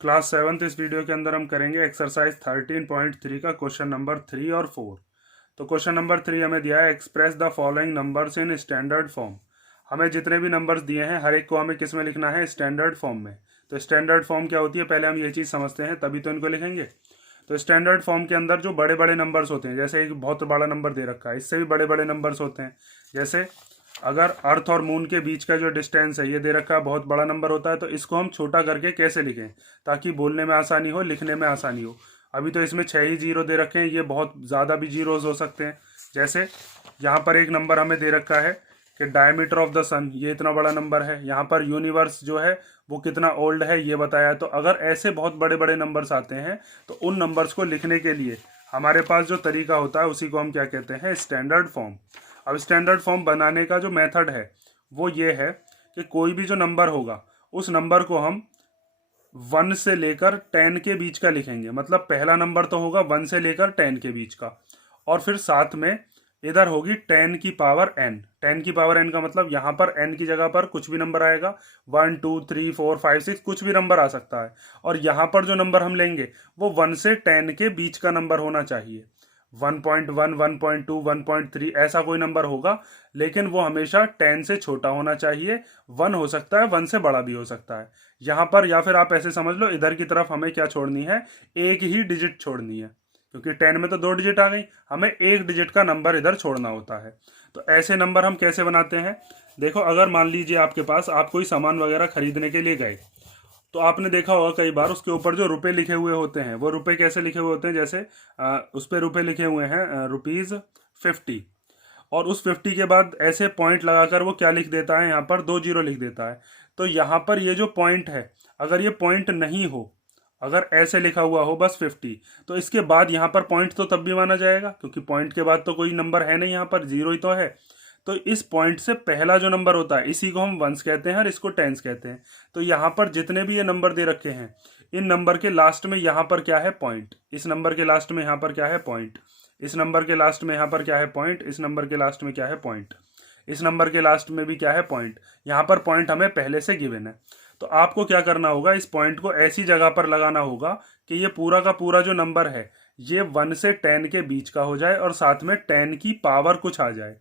Class 7th इस video के अंदर हम करेंगे एक्सरसाइज 13.3 का क्वेश्चन नंबर 3 और 4। तो क्वेश्चन नंबर 3 हमें दिया है express the following numbers in standard form. हमें जितने भी नंबर्स दिए हैं हर एक को हमें किस में लिखना है, स्टैंडर्ड फॉर्म में। तो स्टैंडर्ड फॉर्म क्या होती है पहले हम ये चीज़ समझते हैं तभी तो इनको लिखेंगे। तो स्टैंडर्ड फॉर्म के अंदर जो बड़े बड़े नंबर्स होते हैं, जैसे एक बहुत बड़ा नंबर दे रखा है, इससे भी बड़े बड़े नंबर्स होते हैं। जैसे अगर अर्थ और मून के बीच का जो डिस्टेंस है ये दे रखा है, बहुत बड़ा नंबर होता है, तो इसको हम छोटा करके कैसे लिखें ताकि बोलने में आसानी हो, लिखने में आसानी हो। अभी तो इसमें 6 ही जीरो दे रखे हैं, ये बहुत ज़्यादा भी जीरोज हो सकते हैं। जैसे यहाँ पर एक नंबर हमें दे रखा है कि डायमीटर ऑफ द सन, ये इतना बड़ा नंबर है। यहाँ पर यूनिवर्स जो है वो कितना ओल्ड है ये बताया है। तो अगर ऐसे बहुत बड़े बड़े नंबर्स आते हैं तो उन नंबर्स को लिखने के लिए हमारे पास जो तरीका होता है उसी को हम क्या कहते हैं, स्टैंडर्ड फॉर्म। अब स्टैंडर्ड फॉर्म बनाने का जो मेथड है वो ये है कि कोई भी जो नंबर होगा उस नंबर को हम 1 से लेकर 10 के बीच का लिखेंगे। मतलब पहला नंबर तो होगा 1 से लेकर 10 के बीच का, और फिर साथ में इधर होगी 10 की पावर n। 10 की पावर n का मतलब यहाँ पर n की जगह पर कुछ भी नंबर आएगा, 1 2 3 4 5 6 कुछ भी नंबर आ सकता है। और यहाँ पर जो नंबर हम लेंगे वो 1 से 10 के बीच का नंबर होना चाहिए। 1.1 1.2 1.3 ऐसा कोई नंबर होगा, लेकिन वो हमेशा 10 से छोटा होना चाहिए। 1 हो सकता है, 1 से बड़ा भी हो सकता है यहाँ पर। या फिर आप ऐसे समझ लो इधर की तरफ हमें क्या छोड़नी है, एक ही डिजिट छोड़नी है, क्योंकि 10 में तो 2 डिजिट आ गई, हमें एक डिजिट का नंबर इधर छोड़ना होता है। तो ऐसे नंबर हम कैसे बनाते हैं, देखो अगर मान लीजिए आपके पास आप कोई सामान वगैरह खरीदने के लिए गए, तो आपने देखा होगा कई बार उसके ऊपर जो रुपए लिखे हुए होते हैं वो रुपए कैसे लिखे हुए होते हैं। जैसे उस पर रुपए लिखे हुए हैं ₹50, और उस 50 के बाद ऐसे पॉइंट लगाकर वो क्या लिख देता है, यहाँ पर 2 जीरो लिख देता है। तो यहाँ पर ये जो पॉइंट है, अगर ये पॉइंट नहीं हो, अगर ऐसे लिखा हुआ हो बस 50, तो इसके बाद यहाँ पर पॉइंट तो तब भी माना जाएगा, क्योंकि पॉइंट के बाद तो कोई नंबर है नहीं, यहाँ पर जीरो ही तो है। तो इस पॉइंट से पहला जो नंबर होता है इसी को हम वंस कहते हैं और इसको टेंस कहते हैं। तो यहाँ पर जितने भी ये नंबर दे रखे हैं, इन नंबर के लास्ट में यहाँ पर क्या है, पॉइंट। इस नंबर के लास्ट में यहाँ पर क्या है, पॉइंट। इस नंबर के लास्ट में यहाँ पर क्या है, पॉइंट। इस नंबर के लास्ट में क्या है, पॉइंट। इस नंबर के लास्ट में भी क्या है, पॉइंट। यहाँ पर पॉइंट हमें पहले से गिवन है। तो आपको क्या करना होगा, इस पॉइंट को ऐसी जगह पर लगाना होगा कि ये पूरा का पूरा जो नंबर है ये 1 से 10 के बीच का हो जाए और साथ में 10 की पावर कुछ आ जाए।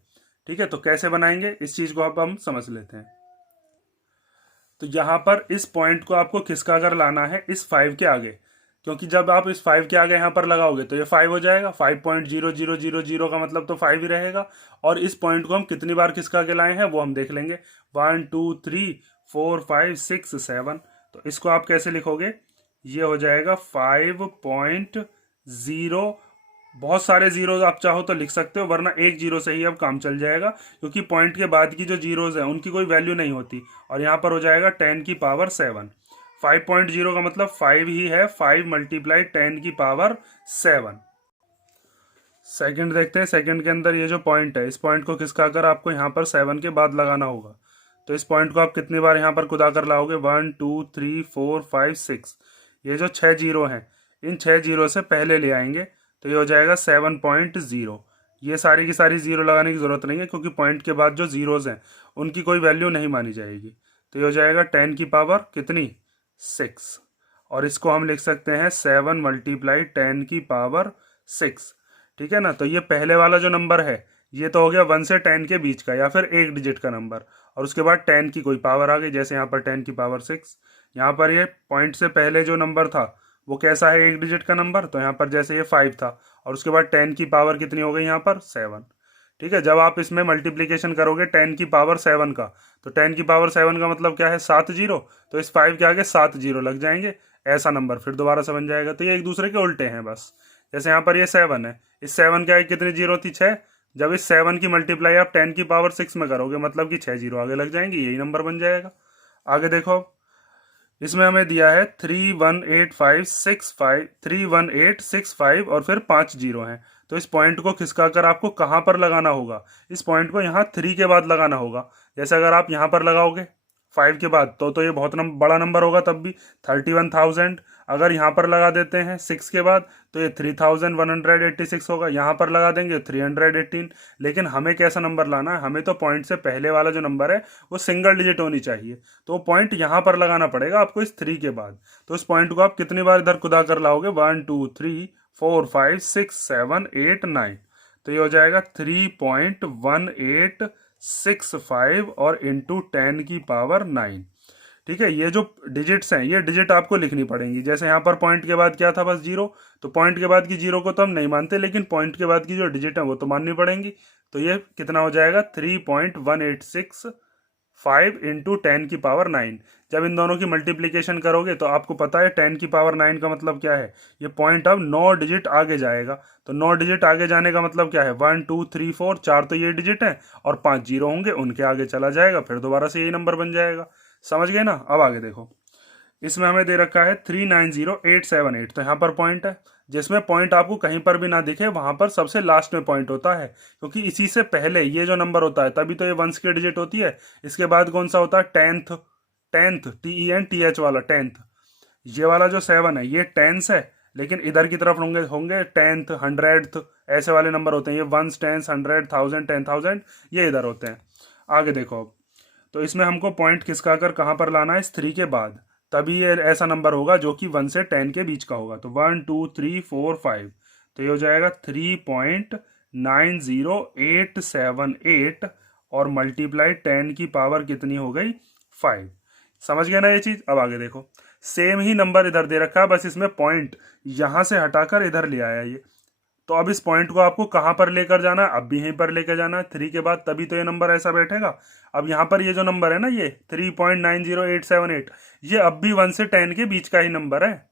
ठीक है, तो कैसे बनाएंगे इस चीज को अब हम समझ लेते हैं। तो यहां पर इस पॉइंट को आपको खिसका कर लाना है इस 5 के आगे, क्योंकि जब आप इस 5 के आगे यहां पर लगाओगे तो ये 5 हो जाएगा। 5.0000 का मतलब तो 5 ही रहेगा। और इस पॉइंट को हम कितनी बार खिसका के लाए हैं वो हम देख लेंगे, 1 2 3 4 5 6 7। तो इसको आप कैसे लिखोगे, ये हो जाएगा 5.0। बहुत सारे जीरो आप चाहो तो लिख सकते हो, वरना एक जीरो से ही अब काम चल जाएगा, क्योंकि पॉइंट के बाद की जो जीरोज है उनकी कोई वैल्यू नहीं होती। और यहाँ पर हो जाएगा 10 की पावर 7। 5.0 का मतलब 5 ही है, 5 मल्टीप्लाई 10 की पावर 7। सेकंड देखते हैं। सेकंड के अंदर ये जो पॉइंट है, इस पॉइंट को खिसका कर आपको यहाँ पर 7 के बाद लगाना होगा। तो इस पॉइंट को आप कितनी बार यहाँ पर कुदा कर लाओगे, 1 2 3 4 5 6। ये जो 6 जीरो हैं, इन 6 जीरो से पहले ले आएंगे, तो ये हो जाएगा 7.0। ये सारी की सारी जीरो लगाने की जरूरत नहीं है, क्योंकि पॉइंट के बाद जो जीरोज हैं उनकी कोई वैल्यू नहीं मानी जाएगी। तो ये हो जाएगा 10 की पावर कितनी, 6। और इसको हम लिख सकते हैं 7 मल्टीप्लाई 10 की पावर 6। ठीक है ना। तो ये पहले वाला जो नंबर है ये तो हो गया 1 से 10 के बीच का, या फिर एक डिजिट का नंबर, और उसके बाद 10 की कोई पावर आ गई, जैसे यहाँ पर 10 की पावर 6। यहाँ पर ये पॉइंट से पहले जो नंबर था वो कैसा है, एक डिजिट का नंबर, तो यहाँ पर जैसे ये 5 था, और उसके बाद 10 की पावर कितनी हो गई यहाँ पर, 7। ठीक है, जब आप इसमें मल्टीप्लीकेशन करोगे 10 की पावर 7 का, तो 10 की पावर 7 का मतलब क्या है, 7 जीरो। तो इस 5 के आगे 7 जीरो लग जाएंगे, ऐसा नंबर फिर दोबारा से बन जाएगा। तो ये एक दूसरे के उल्टे हैं बस। जैसे यहाँ पर ये 7 है, इस 7 के आगे कितनी जीरो थी, 6। जब इस 7 की मल्टीप्लाई आप 10 की पावर 6 में करोगे, मतलब कि 6 जीरो आगे लग जाएंगे, यही नंबर बन जाएगा। आगे देखो, इसमें हमें दिया है 31865 31865 और फिर 5 जीरो हैं। तो इस पॉइंट को खिसका कर आपको कहाँ पर लगाना होगा, इस पॉइंट को यहाँ 3 के बाद लगाना होगा। जैसे अगर आप यहाँ पर लगाओगे 5 के बाद तो ये बहुत बड़ा नंबर होगा तब भी 31,000। अगर यहाँ पर लगा देते हैं 6 के बाद तो ये 3,186 होगा, यहाँ पर लगा देंगे 318। लेकिन हमें कैसा नंबर लाना है, हमें तो पॉइंट से पहले वाला जो नंबर है वो सिंगल डिजिट होनी चाहिए, तो वो पॉइंट यहाँ पर लगाना पड़ेगा आपको इस 3 के बाद। तो इस पॉइंट को आप कितनी बार इधर कुदा कर लाओगे, 1 2 3 4 5 6 7 8 9, तो ये हो जाएगा 3.1865 और इंटू 10 की पावर 9। ठीक है, ये जो डिजिट्स हैं ये डिजिट आपको लिखनी पड़ेंगी। जैसे यहाँ पर पॉइंट के बाद क्या था, बस जीरो, तो पॉइंट के बाद की जीरो को तो हम नहीं मानते, लेकिन पॉइंट के बाद की जो डिजिट है वो तो माननी पड़ेंगी। तो ये कितना हो जाएगा, 3.186 इंटू 10 की पावर 9। जब इन दोनों की मल्टीप्लीकेशन करोगे तो आपको पता है 10 की पावर 9 का मतलब क्या है, ये पॉइंट अब 9 डिजिट आगे जाएगा। तो 9 डिजिट आगे जाने का मतलब क्या है, 1 2 3 4, 4 तो ये डिजिट है और 5 जीरो होंगे, उनके आगे चला जाएगा, फिर दोबारा से यही नंबर बन जाएगा। समझ गए ना। अब आगे देखो, इसमें हमें दे रखा है 3,90,878, तो यहाँ पर पॉइंट है। जिसमें पॉइंट आपको कहीं पर भी ना दिखे वहां पर सबसे लास्ट में पॉइंट होता है, क्योंकि इसी से पहले ये जो नंबर होता है तभी तो ये वंस की डिजिट होती है। इसके बाद कौन सा होता है, टेंथ, टेंथ TENTH वाला टेंथ। ये वाला जो 7 है ये टेंस है, लेकिन इधर की तरफ होंगे होंगे टेंथ, हंड्रेड, ऐसे वाले नंबर होते हैं। ये वंस, टेंस, 100, 1000, 10,000 ये इधर होते हैं। आगे देखो अब, तो इसमें हमको पॉइंट खिसका कर कहाँ पर लाना है, इस 3 के बाद, तभी ये ऐसा नंबर होगा जो कि 1 से 10 के बीच का होगा। तो 1 2 3 4 5, तो ये हो जाएगा 3.90878 और मल्टीप्लाई 10 की पावर कितनी हो गई, 5। समझ गया ना ये चीज। अब आगे देखो, सेम ही नंबर इधर दे रखा है, बस इसमें पॉइंट यहां से हटाकर इधर ले आया ये। तो अब इस पॉइंट को आपको कहां पर लेकर जाना है, अब भी यहीं पर लेकर जाना है 3 के बाद, तभी तो ये नंबर ऐसा बैठेगा। अब यहाँ पर ये जो नंबर है ना, ये 3.90878, ये अब भी 1 से 10 के बीच का ही नंबर है।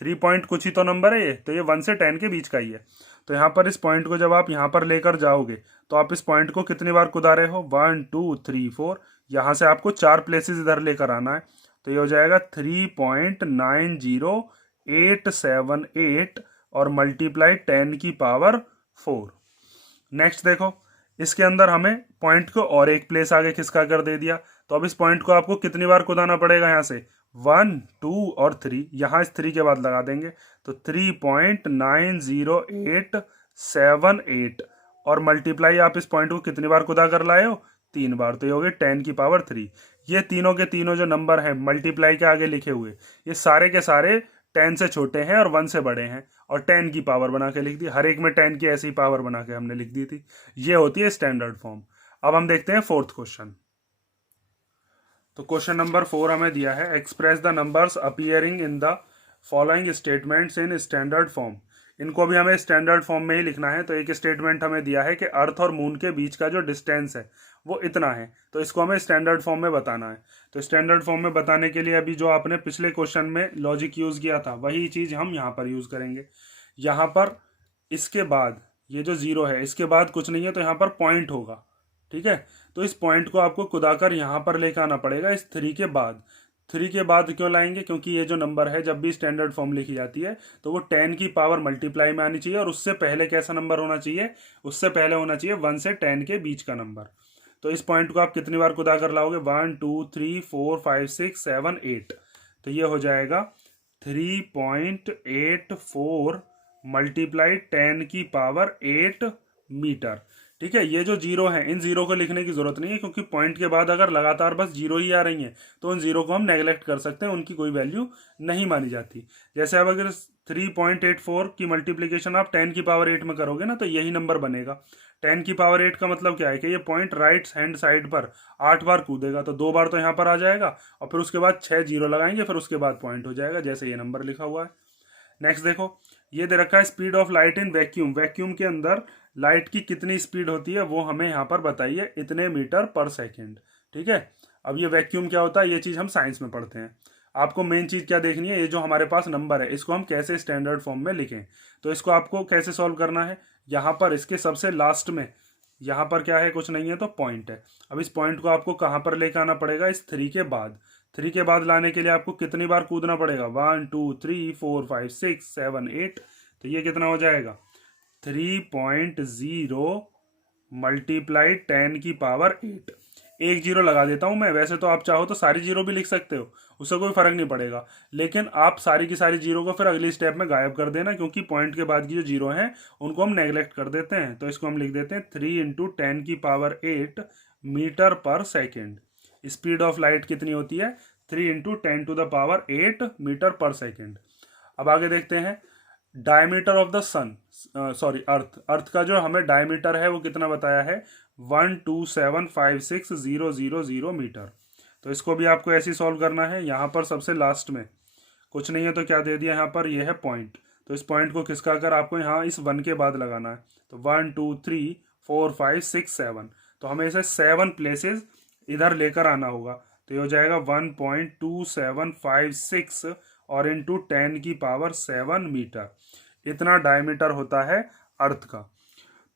3 पॉइंट कुछ ही तो नंबर है ये, तो ये 1 से 10 के बीच का ही है। तो यहाँ पर इस पॉइंट को जब आप यहाँ पर लेकर जाओगे तो आप इस पॉइंट को कितनी बार कुदारे हो, 1 2 3 4, यहाँ से आपको 4 प्लेसेस इधर लेकर आना है। तो ये हो जाएगा 3.90878 और मल्टीप्लाई 10 की पावर 4। नेक्स्ट देखो, इसके अंदर हमें पॉइंट को और एक प्लेस आगे खिसका कर दे दिया। तो अब इस पॉइंट को आपको कितनी बार कुदाना पड़ेगा, यहाँ से 1 2 और 3, यहाँ इस 3 के बाद लगा देंगे। तो 3.90878 और मल्टीप्लाई आप इस पॉइंट को कितनी बार कुदा कर लाए हो, 3 बार, तो ये हो गए 10 की पावर 3। ये तीनों के तीनों जो नंबर हैं मल्टीप्लाई के आगे लिखे हुए, ये सारे के सारे 10 से छोटे हैं और 1 से बड़े हैं, और 10 की पावर बना के लिख दी, हर एक में 10 की ऐसी पावर बना के हमने लिख दी थी। ये होती है स्टैंडर्ड फॉर्म। अब हम देखते हैं फोर्थ क्वेश्चन। तो क्वेश्चन नंबर 4 हमें दिया है, express the numbers appearing in the following statements in standard form. इनको भी हमें स्टैंडर्ड फॉर्म में ही लिखना है। तो एक स्टेटमेंट हमें दिया है कि अर्थ और मून के बीच का जो डिस्टेंस है वो इतना है, तो इसको हमें स्टैंडर्ड फॉर्म में बताना है। तो स्टैंडर्ड फॉर्म में बताने के लिए अभी जो आपने पिछले क्वेश्चन में लॉजिक यूज किया था वही चीज हम यहाँ पर यूज करेंगे। यहाँ पर इसके बाद ये जो जीरो है इसके बाद कुछ नहीं है, तो यहाँ पर पॉइंट होगा। ठीक है, तो इस पॉइंट को आपको कुदाकर यहाँ पर लेकर आना पड़ेगा इस 3 के बाद। 3 के बाद क्यों लाएंगे, क्योंकि ये जो नंबर है जब भी स्टैंडर्ड फॉर्म लिखी जाती है तो वो 10 की पावर मल्टीप्लाई में आनी चाहिए, और उससे पहले कैसा नंबर होना चाहिए, उससे पहले होना चाहिए 1 से 10 के बीच का नंबर। तो इस पॉइंट को आप कितनी बार कुदा कर लाओगे, 1 2 3 4 5 6 7 8, तो ये हो जाएगा 3.84 मल्टीप्लाई 10 की पावर 8 मीटर। ठीक है, ये जो जीरो है इन जीरो को लिखने की जरूरत नहीं है, क्योंकि पॉइंट के बाद अगर लगातार बस जीरो ही आ रही है तो उन जीरो को हम नेग्लेक्ट कर सकते हैं, उनकी कोई वैल्यू नहीं मानी जाती। जैसे अब अगर 3.84 की मल्टीप्लीकेशन आप 10 की पावर 8 में करोगे ना, तो यही नंबर बनेगा। 10 की पावर 8 का मतलब क्या है कि ये पॉइंट राइट हैंड साइड पर 8 बार कूदेगा, तो 2 बार तो यहाँ पर आ जाएगा और फिर उसके बाद 6 जीरो लगाएंगे, फिर उसके बाद पॉइंट हो जाएगा, जैसे ये नंबर लिखा हुआ है। नेक्स्ट देखो, ये दे रखा है speed of light in vacuum. Vacuum के अंदर लाइट की कितनी स्पीड होती है वो हमें यहाँ पर बताइए, इतने मीटर पर सेकेंड। ठीक है, अब ये वैक्यूम क्या होता है ये चीज हम साइंस में पढ़ते हैं। आपको मेन चीज क्या देखनी है, ये जो हमारे पास नंबर है इसको हम कैसे स्टैंडर्ड फॉर्म में लिखें। तो इसको आपको कैसे सॉल्व करना है, यहाँ पर इसके सबसे लास्ट में यहाँ पर क्या है, कुछ नहीं है तो पॉइंट है। अब इस पॉइंट को आपको कहाँ पर लेकर आना पड़ेगा, इस 3 के बाद। 3 के बाद लाने के लिए आपको कितनी बार कूदना पड़ेगा, 1 2 3 4 5 6 7 8, तो ये कितना हो जाएगा 3.0 मल्टीप्लाई 10 की पावर 8। एक जीरो लगा देता हूँ मैं। वैसे तो आप चाहो तो सारी जीरो भी लिख सकते हो, उससे कोई फर्क नहीं पड़ेगा, लेकिन आप सारी की सारी जीरो को फिर अगली स्टेप में गायब कर देना, क्योंकि पॉइंट के बाद की जो जीरो है उनको हम नेग्लेक्ट कर देते हैं। तो इसको हम लिख देते हैं 3 × 10⁸ मीटर पर सेकेंड। स्पीड ऑफ लाइट कितनी होती है? 3 × 10⁸ मीटर पर सेकेंड। अब आगे देखते हैं diameter of the sun, sorry earth का जो हमें डायमीटर है वो कितना बताया है? 12756,000 मीटर। तो इसको भी आपको ऐसे ही सॉल्व करना है। यहाँ पर सबसे लास्ट में कुछ नहीं है तो क्या दे दिया यहाँ पर? ये है पॉइंट। तो इस पॉइंट को खिसका कर आपको यहाँ इस 1 के बाद लगाना है। तो 1 2 3 4 5 6 7, तो हमें इसे 7 प्लेसेस इधर लेकर आना होगा। तो ये हो जाएगा 1.2756 और इंटू 10⁻7 मीटर। इतना डायमीटर होता है अर्थ का।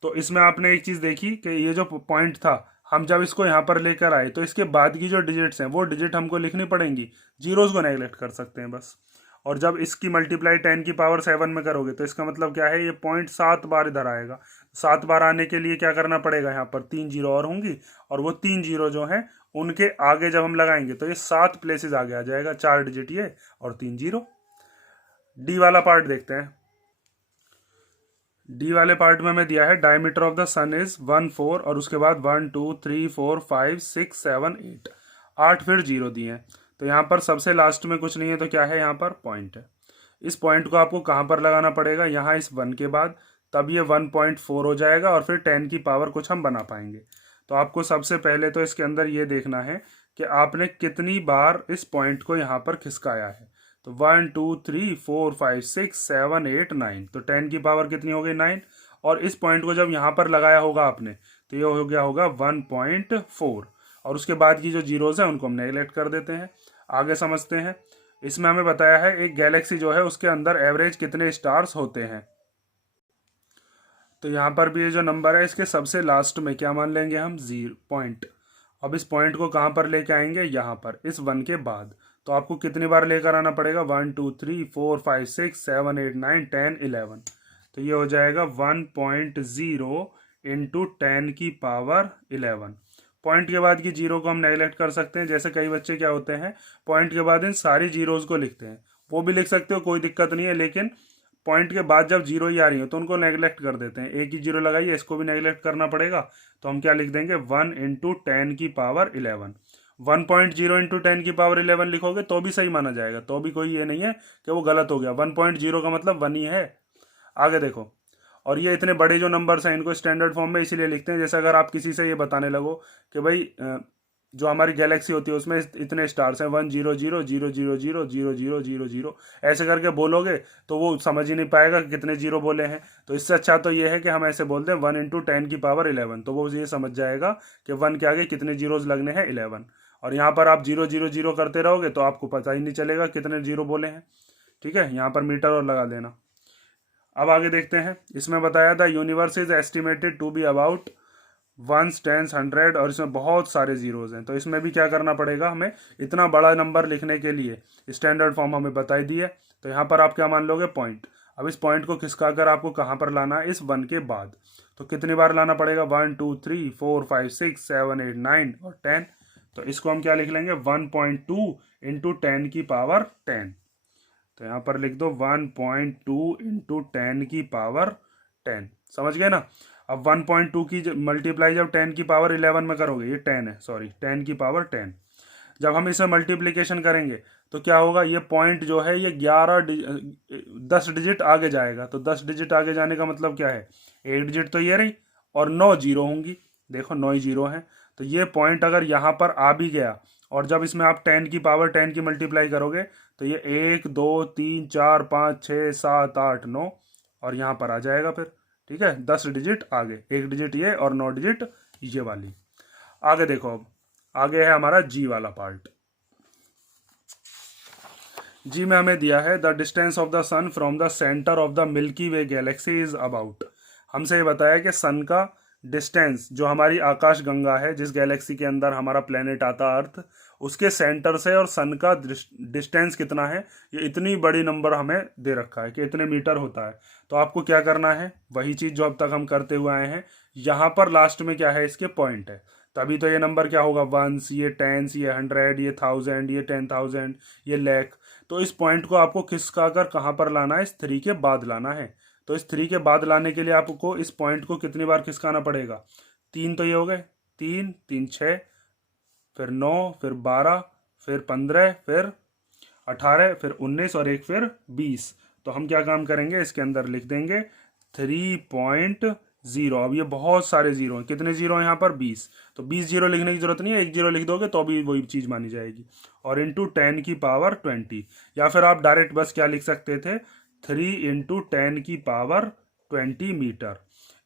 तो इसमें आपने एक चीज़ देखी कि ये जो पॉइंट था, हम जब इसको यहाँ पर लेकर आए तो इसके बाद की जो डिजिट्स हैं वो डिजिट हमको लिखनी पड़ेंगी, जीरोज़ को नेगलेक्ट कर सकते हैं बस। और जब इसकी मल्टीप्लाई 10⁻7 में करोगे तो इसका मतलब क्या है? ये पॉइंट 7 बार इधर आएगा। 7 बार आने के लिए क्या करना पड़ेगा? यहाँ पर 3 जीरो और होंगी, और वो 3 जीरो जो हैं उनके आगे जब हम लगाएंगे तो ये 7 प्लेसेस आगे आ जाएगा, 4 डिजिट ये और 3 जीरो। डी वाला पार्ट देखते हैं। डी वाले पार्ट में हमें दिया है diameter of the sun is 1 4 और उसके बाद 1 2 3 4 5 6 7 8, 8 फिर जीरो दिए हैं। तो यहाँ पर सबसे लास्ट में कुछ नहीं है तो क्या है? यहाँ पर पॉइंट है। इस पॉइंट को आपको कहाँ पर लगाना पड़ेगा? यहाँ इस 1 के बाद, तब ये 1.4 हो जाएगा और फिर 10 की पावर कुछ हम बना पाएंगे। तो आपको सबसे पहले तो इसके अंदर ये देखना है कि आपने कितनी बार इस पॉइंट को यहाँ पर खिसकाया है। तो 1 2 3 4 5 6 7 8 9, तो 10 की पावर कितनी हो गई? 9। और इस पॉइंट को जब यहाँ पर लगाया होगा आपने तो ये हो गया होगा 1.4, और उसके बाद की जो जीरोज हैं उनको हम नेगलेक्ट कर देते हैं। आगे समझते हैं। इसमें हमें बताया है एक गैलेक्सी जो है उसके अंदर एवरेज कितने स्टार्स होते हैं। तो यहाँ पर भी ये जो नंबर है इसके सबसे लास्ट में क्या मान लेंगे हम? 0 पॉइंट। अब इस पॉइंट को कहाँ पर लेके आएंगे? यहाँ पर इस 1 के बाद। तो आपको कितनी बार लेकर आना पड़ेगा? 1 2 3 4 5 6 7 8 9 10 11। तो ये हो जाएगा 1.0 इंटू 10⁻11। पॉइंट के बाद की जीरो को हम नेगलेक्ट कर सकते हैं। जैसे कई बच्चे क्या होते हैं, पॉइंट के बाद इन सारी जीरोज को लिखते हैं, वो भी लिख सकते हो, कोई दिक्कत नहीं है, लेकिन पॉइंट के बाद जब जीरो ही आ रही हो तो उनको नेगलेक्ट कर देते हैं। एक ही जीरो लगाइए, इसको भी नेगलेक्ट करना पड़ेगा। तो हम क्या लिख देंगे? 1 इंटू 10⁻11। 1.0 इंटू 10⁻11 लिखोगे तो भी सही माना जाएगा, तो भी कोई ये नहीं है कि वो गलत हो गया। 1.0 का मतलब 1 ही है। आगे देखो, और ये इतने बड़े जो नंबर्स हैं इनको स्टैंडर्ड फॉर्म में इसीलिए लिखते हैं, जैसे अगर आप किसी से ये बताने लगो कि भाई जो हमारी गैलेक्सी होती है उसमें इतने स्टार्स हैं, 1 0 0 0 0 0 0 0 0 0, ऐसे करके बोलोगे तो वो समझ ही नहीं पाएगा कि कितने जीरो बोले हैं। तो इससे अच्छा तो ये है कि हम ऐसे बोलते हैं 1 इंटू 10⁻11, तो वो ये समझ जाएगा कि 1 के आगे कितने जीरोज लगने हैं? 11। और यहाँ पर आप 0 0 0 करते रहोगे तो आपको पता ही नहीं चलेगा कितने जीरो बोले हैं। ठीक है, यहाँ पर मीटर और लगा देना। अब आगे देखते हैं। इसमें बताया था universe is estimated to be about 1 10 100, और इसमें बहुत सारे जीरोज हैं। तो इसमें भी क्या करना पड़ेगा हमें? इतना बड़ा नंबर लिखने के लिए स्टैंडर्ड फॉर्म हमें बताई दी है। तो यहाँ पर आप क्या मान लोगे? पॉइंट। अब इस पॉइंट को खिसका कर आपको कहाँ पर लाना है? इस 1 के बाद। तो कितनी बार लाना पड़ेगा? 1 2 3 4 5 6 7 8 9 और 10। तो इसको हम क्या लिख लेंगे? 1.2 इंटू 10⁻10। तो यहाँ पर लिख दो 1.2 इंटू 10⁻10। समझ गए ना? अब 1.2 की मल्टीप्लाई जब 10⁻11 में करोगे, ये 10 है, सॉरी 10⁻10, जब हम इसे मल्टीप्लिकेशन करेंगे तो क्या होगा? ये पॉइंट जो है ये 10 डिजिट आगे जाएगा। तो 10 डिजिट आगे जाने का मतलब क्या है? एक डिजिट तो ये रही और 9 जीरो होंगी। देखो 9 ही जीरो हैं। तो ये पॉइंट अगर यहाँ पर आ भी गया और जब इसमें आप 10⁻10 की मल्टीप्लाई करोगे तो ये 1 2 3 4 5 6 7 8 9 और यहाँ पर आ जाएगा फिर। ठीक है, 10 डिजिट आगे, एक डिजिट ये और 9 डिजिट ये वाली। आगे देखो, अब आगे है हमारा जी वाला पार्ट। जी में हमें दिया है the distance of the sun from the centre of the Milky Way galaxy is about. हमसे ये बताया कि सन का डिस्टेंस, जो हमारी आकाश गंगा है जिस गैलेक्सी के अंदर हमारा प्लेनेट आता अर्थ, उसके सेंटर से और सन का डिस्टेंस कितना है, ये इतनी बड़ी नंबर हमें दे रखा है कि इतने मीटर होता है। तो आपको क्या करना है? वही चीज़ जो अब तक हम करते हुए आए हैं। यहाँ पर लास्ट में क्या है? इसके पॉइंट है। तो अभी तो ये नंबर क्या होगा, वंस, ये टेंस, ये 100, ये 1000, ये 10,000, ये लैख। तो इस पॉइंट को आपको खिसका कर कहाँ पर लाना है, इस 3 के बाद लाना है। तो इस 3 के बाद लाने के लिए आपको इस पॉइंट को कितनी बार खिसकाना पड़ेगा, 3 तो ये हो गए, 3 3 6, फिर 9, फिर 12, फिर 15, फिर 18, फिर 19 और एक फिर 20। तो हम क्या काम करेंगे, इसके अंदर लिख देंगे 3.0। अब ये बहुत सारे जीरो हैं, कितने जीरो हैं यहाँ पर, 20। तो 20 जीरो लिखने की जरूरत नहीं है, एक जीरो लिख दोगे तो भी वही चीज मानी जाएगी। और इंटू 10 की पावर 20, या फिर आप डायरेक्ट बस क्या लिख सकते थे, 3 इंटू 10 की पावर 20 मीटर।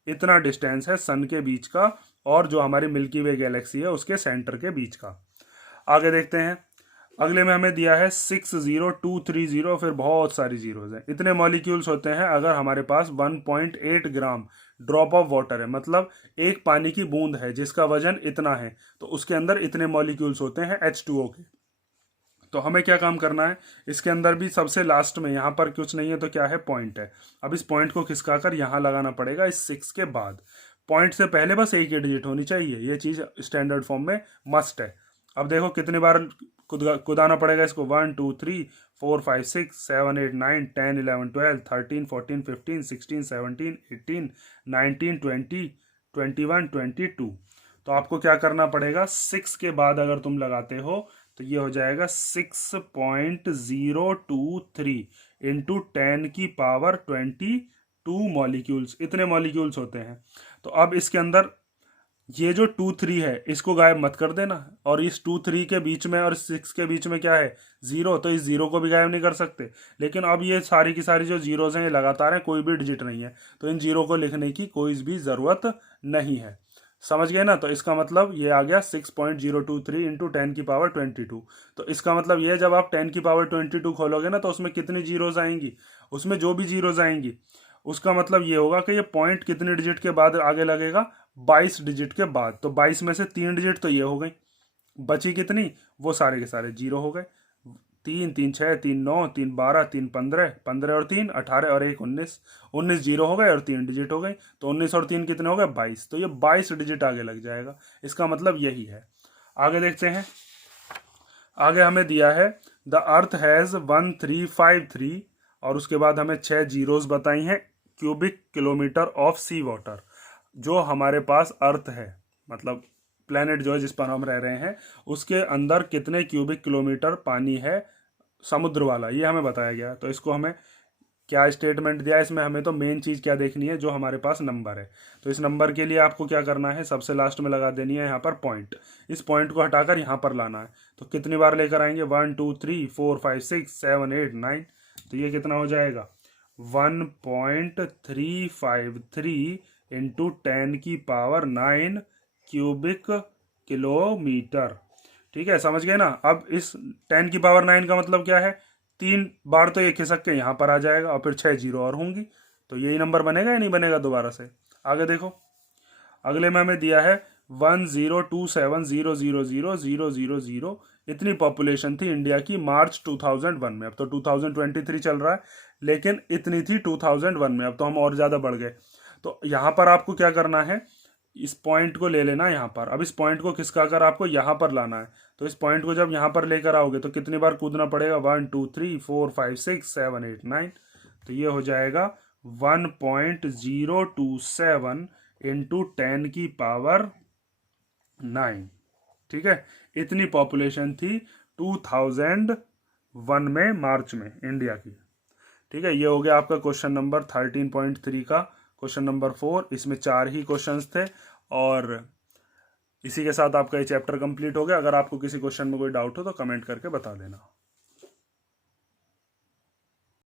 इतना डिस्टेंस है सन के बीच का और जो हमारी मिल्की वे गैलेक्सी है उसके सेंटर के बीच का। आगे देखते हैं, अगले में हमें दिया है 60230, फिर बहुत सारी जीरोज हैं। इतने मॉलिक्यूल्स होते हैं अगर हमारे पास 1.8 ग्राम ड्रॉप ऑफ वाटर है, मतलब एक पानी की बूंद है जिसका वजन इतना है, तो उसके अंदर इतने मॉलिक्यूल्स होते हैं H2O के। तो हमें क्या काम करना है, इसके अंदर भी सबसे लास्ट में, यहाँ पर कुछ नहीं है तो क्या है, पॉइंट है। अब इस पॉइंट को खिसका कर यहाँ लगाना पड़ेगा इस 6 के बाद। पॉइंट से पहले बस एक ही डिजिट होनी चाहिए, ये चीज़ स्टैंडर्ड फॉर्म में मस्ट है। अब देखो कितनी बार कुदाना पड़ेगा इसको, 1 2 3 4 5 6 7 8 9 10 11 12 13 14 15 16 17 18 19 20 21 22। तो आपको क्या करना पड़ेगा, 6 के बाद अगर तुम लगाते हो तो ये हो जाएगा 6.023 इंटू 10 की पावर 22 मॉलिक्यूल्स। इतने मॉलिक्यूल्स होते हैं। तो अब इसके अंदर ये जो 2 3 है इसको गायब मत कर देना, और इस 2 3 के बीच में और 6 के बीच में क्या है, जीरो, तो इस जीरो को भी गायब नहीं कर सकते। लेकिन अब ये सारी की सारी जो जीरोज हैं ये लगातार हैं, कोई भी डिजिट नहीं है, तो इन जीरो को लिखने की कोई भी ज़रूरत नहीं है। समझ गए ना। तो इसका मतलब ये आ गया 6.023 इंटू 10 की पावर 22। तो इसका मतलब ये, जब आप 10 की पावर 22 खोलोगे ना तो उसमें कितनी जीरोज आएंगी, उसमें जो भी जीरोज आएंगी उसका मतलब ये होगा कि ये पॉइंट कितने डिजिट के बाद आगे लगेगा, 22 डिजिट के बाद। तो 22 में से 3 डिजिट तो ये हो गई, बची कितनी, वो सारे के सारे जीरो हो गए। 3 3 6 3 9 3 12 3 15, 15 और 3 18 और 1 19, 19 जीरो हो गए और 3 डिजिट हो गई। तो 19 और 3 कितने हो गए, 22। तो ये 22 डिजिट आगे लग जाएगा, इसका मतलब यही है। आगे देखते हैं, आगे हमें दिया है द अर्थ हैज़ 1353, और उसके बाद हमें 6 जीरोस बताई हैं, cubic kilometre of sea water. जो हमारे पास अर्थ है, मतलब प्लेनेट जो है जिस पर हम रह रहे हैं, उसके अंदर कितने क्यूबिक किलोमीटर पानी है समुद्र वाला, ये हमें बताया गया। तो इसको हमें क्या स्टेटमेंट दिया है, इसमें हमें तो मेन चीज़ क्या देखनी है, जो हमारे पास नंबर है। तो इस नंबर के लिए आपको क्या करना है, सबसे लास्ट में लगा देनी है यहाँ पर पॉइंट। इस पॉइंट को हटाकर यहाँ पर लाना है। तो कितनी बार लेकर आएंगे, 1 2 3 4 5 6 7 8 9। तो ये कितना हो जाएगा, 1.353 इंटू 10 की पावर 9 क्यूबिक किलोमीटर। ठीक है, समझ गए ना। अब इस 10 की पावर 9 का मतलब क्या है, 3 बार तो ये खिसक के यहाँ पर आ जाएगा और फिर 6 जीरो और होंगी, तो यही नंबर बनेगा या नहीं बनेगा दोबारा से। आगे देखो, अगले में हमें दिया है 1027000000। इतनी पॉपुलेशन थी इंडिया की मार्च 2001 में। अब तो 2023 चल रहा है, लेकिन इतनी थी 2001 में, अब तो हम और ज़्यादा बढ़ गए। तो यहाँ पर आपको क्या करना है, इस पॉइंट को ले लेना यहाँ पर। अब इस पॉइंट को खिसका कर आपको यहाँ पर लाना है। तो इस पॉइंट को जब यहाँ पर लेकर आओगे तो कितनी बार कूदना पड़ेगा, 1 2 3 4 5 6 7 8 9। तो ये हो जाएगा 1.027 इंटू 10 की पावर 9। ठीक है, इतनी पॉपुलेशन थी 2001 में मार्च में इंडिया की। ठीक है, ये हो गया आपका क्वेश्चन नंबर 13.3 का क्वेश्चन नंबर 4। इसमें 4 ही क्वेश्चंस थे और इसी के साथ आपका ये चैप्टर कंप्लीट हो गया। अगर आपको किसी क्वेश्चन में कोई डाउट हो तो कमेंट करके बता देना।